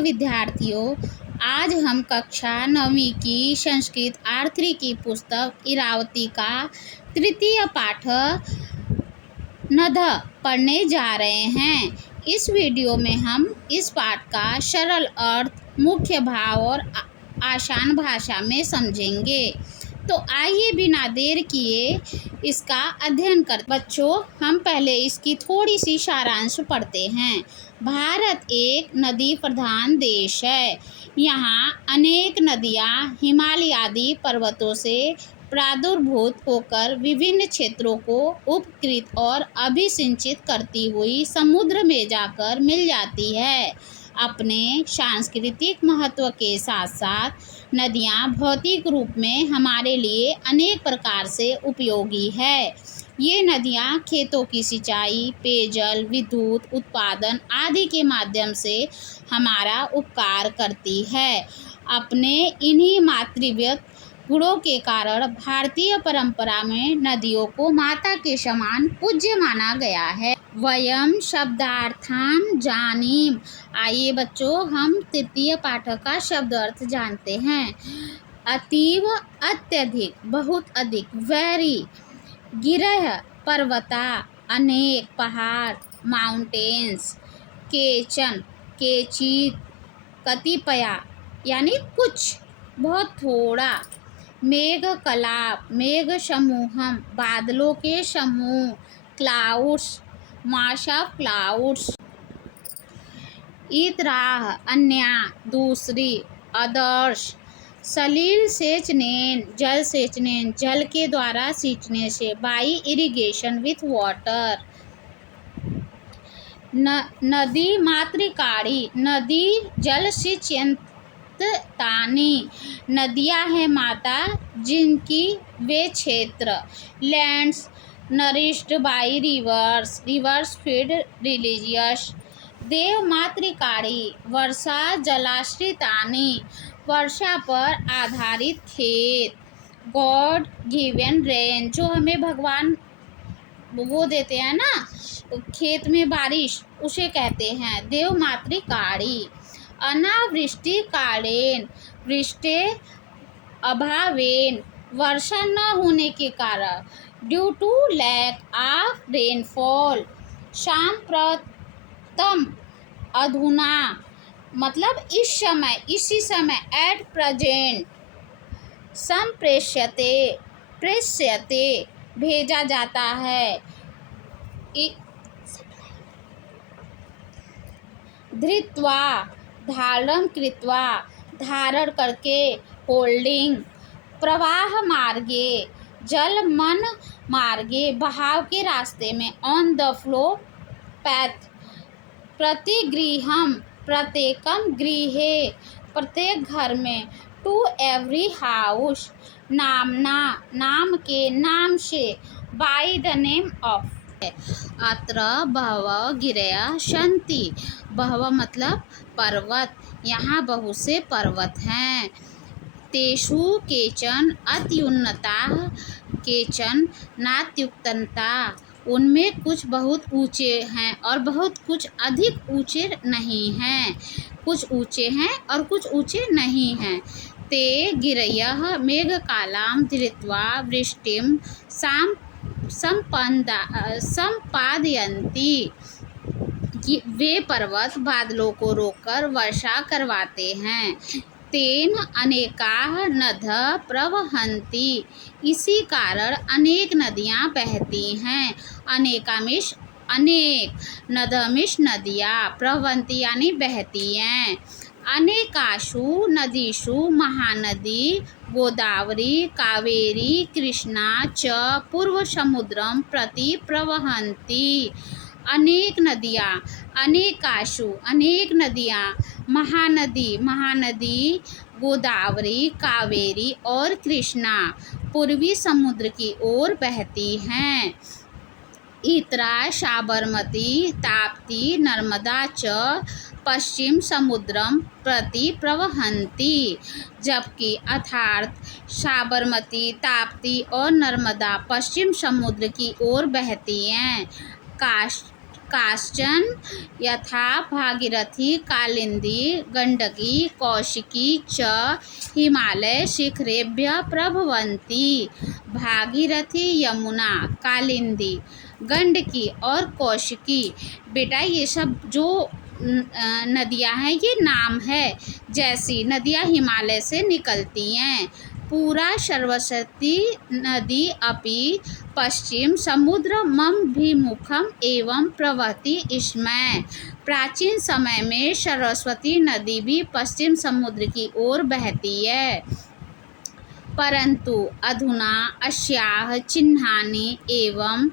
विद्यार्थियों, आज हम कक्षा 9वीं की संस्कृत आर्थिक की पुस्तक इरावती का तृतीय पाठ नध पढ़ने जा रहे हैं। इस वीडियो में हम इस पाठ का सरल अर्थ, मुख्य भाव और आसान भाषा में समझेंगे। तो आइए बिना देर किए इसका अध्ययन कर। बच्चों, हम पहले इसकी थोड़ी सी सारांश पढ़ते हैं। भारत एक नदी प्रधान देश है। यहाँ अनेक नदियाँ हिमालय आदि पर्वतों से प्रादुर्भूत होकर विभिन्न क्षेत्रों को उपकृत और अभिसिंचित करती हुई समुद्र में जाकर मिल जाती है। अपने सांस्कृतिक महत्व के साथ साथ नदियाँ भौतिक रूप में हमारे लिए अनेक प्रकार से उपयोगी है। ये नदियाँ खेतों की सिंचाई, पेयजल, विद्युत उत्पादन आदि के माध्यम से हमारा उपकार करती है। अपने इन्हीं मातृव्यत गुणों के कारण भारतीय परंपरा में नदियों को माता के समान पूज्य माना गया है। वयम शब्दार्थान जानीम। आइए बच्चों, हम तृतीय पाठ का शब्द अर्थ जानते हैं। अतीव, अत्यधिक, बहुत अधिक, वेरी, गिरह, पर्वता, अनेक, पहाड़, माउंटेन्स, केचन, केचित, कतिपया यानी कुछ, बहुत थोड़ा, मेघ कलाप, मेघ समूहम, बादलों के समूह, क्लाउड्स, मास ऑफ क्लाउड्स, इतराह, अन्य, दूसरी, अदर्श, सलील सेचनेन, जल सेचनेन, जल के द्वारा सींचने से, बाई इरिगेशन विथ वाटर। नदी मातृकारी, नदी जल सिंचयंतानि, नदियाँ हैं माता जिनकी वे क्षेत्र। Lands nourished by rivers, rivers feed religious. देव मातृकारी, वर्षा जलाश्रितानि, वर्षा पर आधारित खेत। गॉड गिवन रेन, जो हमें भगवान वो देते हैं ना, खेत में बारिश, उसे कहते हैं देव मातृकारी। अनावृष्टि कालेन, वृष्टि अभावेन, वर्षा न होने के कारण, due to lack of rainfall. सांप्रतम, अधुना, मतलब इस समय, इसी समय, एट प्रेजेंट। संप्रेष्यते, प्रेष्यते, भेजा जाता है। धृत्वा, धारण कृत्वा, धारण करके, होल्डिंग। प्रवाह मार्गे, जल मन मार्गे, बहाव के रास्ते में, ऑन द फ्लो पैथ। प्रतिगृहम, प्रत्येकम गृहे, प्रत्येक घर में। टू एवरी हाउस, नामना, नाम के, नाम से, बाय द नेम ऑफ। अत्र बहवः गिरयः सन्ति, बहवः मतलब पर्वत, यहाँ बहुत से पर्वत हैं। तेषु केचन अत्युन्नताः, केचन नात्युन्नताः, उनमें कुछ बहुत ऊंचे हैं और बहुत कुछ अधिक ऊंचे नहीं हैं। कुछ ऊंचे हैं और कुछ ऊंचे नहीं हैं। ते गिरयः मेघकालां धृत्वा वृष्टिं संपादयन्ति, वे पर्वत बादलों को रोककर वर्षा करवाते हैं। तेन अनेकाः नद्यः प्रवहन्ति, इसी कारण अनेक नदियाँ बहती हैं। अनेकामिष अनेक, नदमिष नदियाँ, प्रवहन्ति यानी बहती हैं। अनेकासु नदीषु महानदी गोदावरी, कावेरी, कृष्णा च पूर्व समुद्रम प्रति प्रवहन्ति। अनेक नदियाँ, अनेकासु अनेक नदियाँ, महानदी, महानदी गोदावरी, कावेरी और कृष्णा पूर्वी समुद्र की ओर बहती हैं। इतरा, साबरमती, ताप्ती, नर्मदा च पश्चिम समुद्रम प्रति प्रवहन्ति, जबकि अर्थात साबरमती, ताप्ती और नर्मदा पश्चिम समुद्र की ओर बहती हैं। काश्चन यथा भागीरथी कालिंदी गंडकी कौशिकी च हिमालय शिखरेभ्यः प्रभवन्ति। भागीरथी, यमुना, कालिंदी, गंडकी और कौशिकी, बेटा ये सब जो नदियां हैं ये नाम है। जैसी नदियां हिमालय से निकलती हैं। पूरा सरस्वती नदी अपि पश्चिम समुद्र मभिमुखम एवं प्रवहति स्म। प्राचीन समय में सरस्वती नदी भी पश्चिम समुद्र की ओर बहती है, परंतु अधुना अस्याः चिह्नानि एवं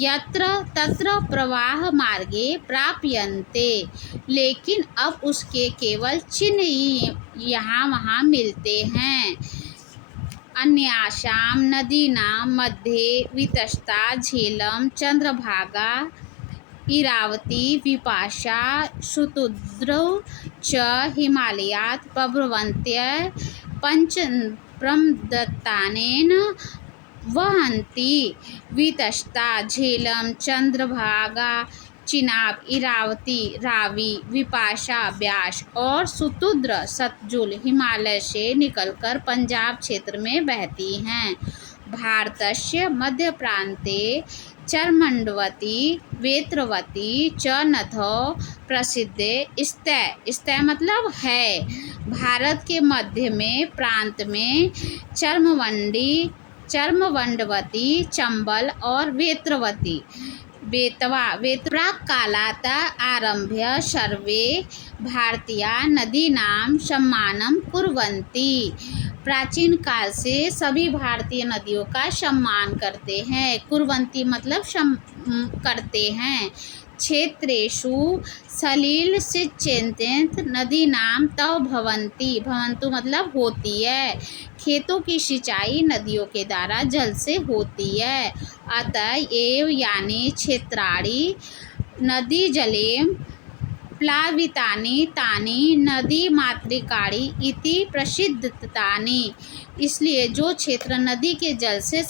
यत्र तत्र प्रवाह मार्गे प्राप्यन्ते। लेकिन अब उसके केवल चिन्ह ही यहाँ वहाँ मिलते हैं। अन्यासां नदीनां मध्ये वितस्ता झेलम चंद्रभागा इरावती विपाशा शतद्रौ च हिमालयात् प्रभवन्त्यः प्रमदत्तानेन वहन्ति। वितस्ता, झेलम, चंद्रभागा, चिनाब, इरावती, रावी, विपाशा, ब्यास और शतद्रु सतलुज हिमालय से निकलकर पंजाब क्षेत्र में बहती हैं। भारतस्य मध्यप्रान्ते चर्मण्डवती वेत्रवती च नदौ प्रसिद्धे स्तः मतलब है। भारत के मध्य में प्रांत में चर्मवंडवती, चंबल और वेत्रवती प्राक कालात् आरभ्य सर्वे भारतीया नदीनां सम्मानं कुर्वन्ति। प्राचीन काल से सभी भारतीय नदियों का सम्मान करते हैं। कुर्वन्ति मतलब करते हैं। क्षेत्रेषु सलिलसिंचित नदीनां तव भवन्तु मतलब होती है। खेतों की सिंचाई नदियों के द्वारा जल से होती है। अतएव यानि क्षेत्राणि नदी जले प्लावितानि तानि नदी मातृकाणि इति प्रसिद्धतानि। इसलिए जो क्षेत्र नदी के जल से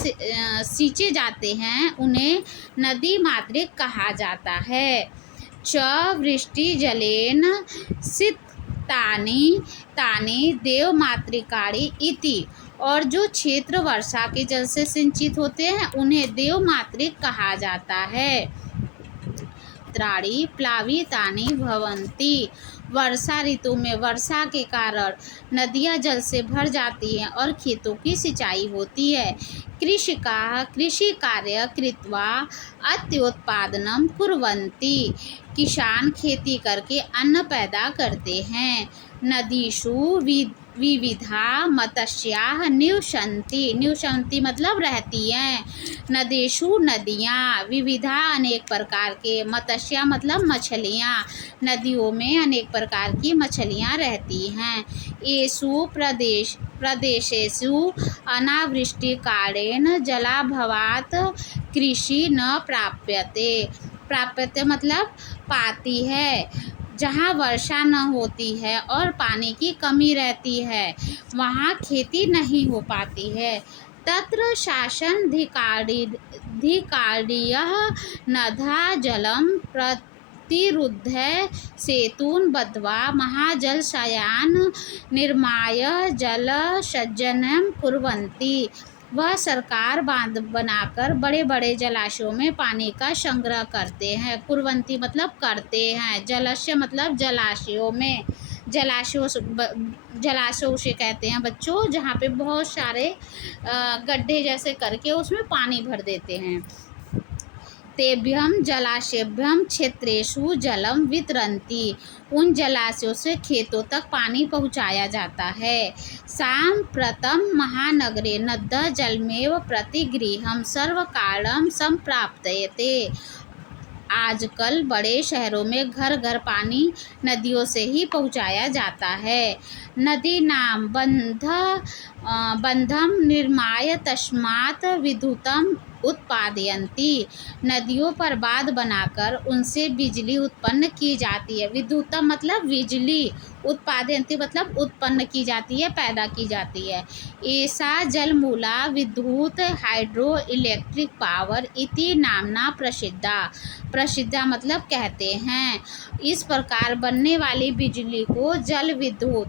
सींचे जाते हैं उन्हें नदी मातृक कहा जाता है। च वृष्टि जलेन सिंचितानि तानि देव मातृकाणि इति। और जो क्षेत्र वर्षा के जल से सिंचित होते हैं उन्हें देव मातृक कहा जाता है। प्लावितानि भवन्ति। वर्षा ऋतु में वर्षा के कारण नदियां जल से भर जाती हैं और खेतों की सिंचाई होती है। कृषकाः कृषि कार्य कृत्वा अत्युत्पादनं कुर्वन्ति। किसान खेती करके अन्न पैदा करते हैं। नदीषु विविधा मत्स्याः निवसन्ति मतलब रहती हैं। नदीषु नदियाँ, विविधा अनेक प्रकार के, मत्स्या मतलब मछलियाँ, नदियों में अनेक प्रकार की मछलियाँ रहती हैं। येषु प्रदेशेषु अनावृष्टिकारणेन जलाभावात् कृषि न प्राप्यते मतलब पाती है। जहाँ वर्षा न होती है और पानी की कमी रहती है वहाँ खेती नहीं हो पाती है। तत्र शासनाधिकारियः नद्याः जलं प्रतिरुध्य सेतून् बद्ध्वा महाजलाशयान् निर्माय जलसंचयनं कुर्वन्ति। वह सरकार बांध बनाकर बड़े बड़े जलाशयों में पानी का संग्रह करते हैं। कुर्वन्ति मतलब करते हैं। जलस्य मतलब जलाशयों में। जलाशयों से कहते हैं बच्चों जहाँ पे बहुत सारे गड्ढे जैसे करके उसमें पानी भर देते हैं। तेभ्यं जलाशयभ्यं क्षेत्रेषु जलम वितरन्ति। उन जलाशयों से खेतों तक पानी पहुँचाया जाता है। साम्प्रतं महानगरे नद्यः जलमेव प्रतिगृहं सर्वकालं सम्प्राप्यते। आजकल बड़े शहरों में घर घर पानी नदियों से ही पहुँचाया जाता है। नदीनां बंधं निर्माय तस्मात् विद्युतं उत्पादयन्ति। नदियों पर बांध बनाकर उनसे बिजली उत्पन्न की जाती है। विद्युत मतलब बिजली, उत्पादयन्ति मतलब उत्पन्न की जाती है, पैदा की जाती है। एषा जलमूला विद्युत हाइड्रो इलेक्ट्रिक पावर इति नामना प्रसिद्धा। प्रसिद्धा मतलब कहते हैं। इस प्रकार बनने वाली बिजली को जल विद्युत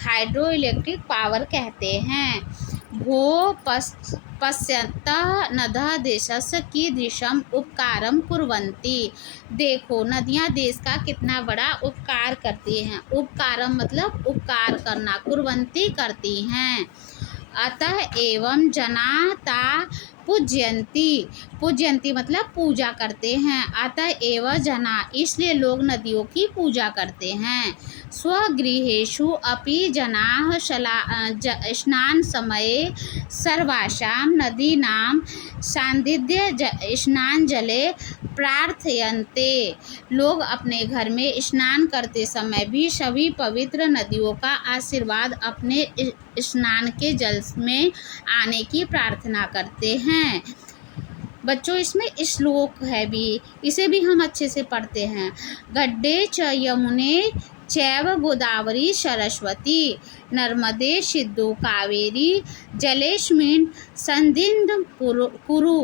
हाइड्रो इलेक्ट्रिक पावर कहते हैं। भो पश्यन्तः नद्यः देशस्य कीदृशम् उपकारं कुर्वन्ति। देखो नदियाँ देश का कितना बड़ा उपकार करती हैं। उपकारम मतलब उपकार करना, कुर्वन्ति करती हैं। अतः एवं जना ता पूज्यन्ति। पूज्यन्ति मतलब पूजा करते हैं। अतः एवं जना इसलिए लोग नदियों की पूजा करते हैं। स्वगृहेषु अपि जनाः स्नान समये सर्वासां नदीनां सान्निध्य स्नानजले प्रार्थयन्ते। लोग अपने घर में स्नान करते समय भी सभी पवित्र नदियों का आशीर्वाद अपने स्नान के जल में आने की प्रार्थना करते हैं। बच्चों इसमें श्लोक है भी, इसे भी हम अच्छे से पढ़ते हैं। गड्डे च यमुने चैव गोदावरी सरस्वती नर्मदे सिद्धु कावेरी जलेस्मिन् सन्निधिं कुरु।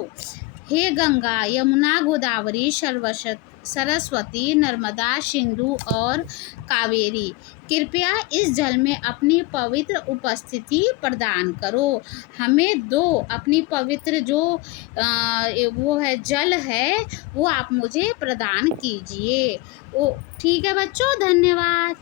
हे गंगा, यमुना, गोदावरी, सरस्वती, नर्मदा, सिंधु और कावेरी, कृपया इस जल में अपनी पवित्र उपस्थिति प्रदान करो। हमें दो अपनी पवित्र जो वो है जल है वो आप मुझे प्रदान कीजिए। ओ ठीक है बच्चों, धन्यवाद।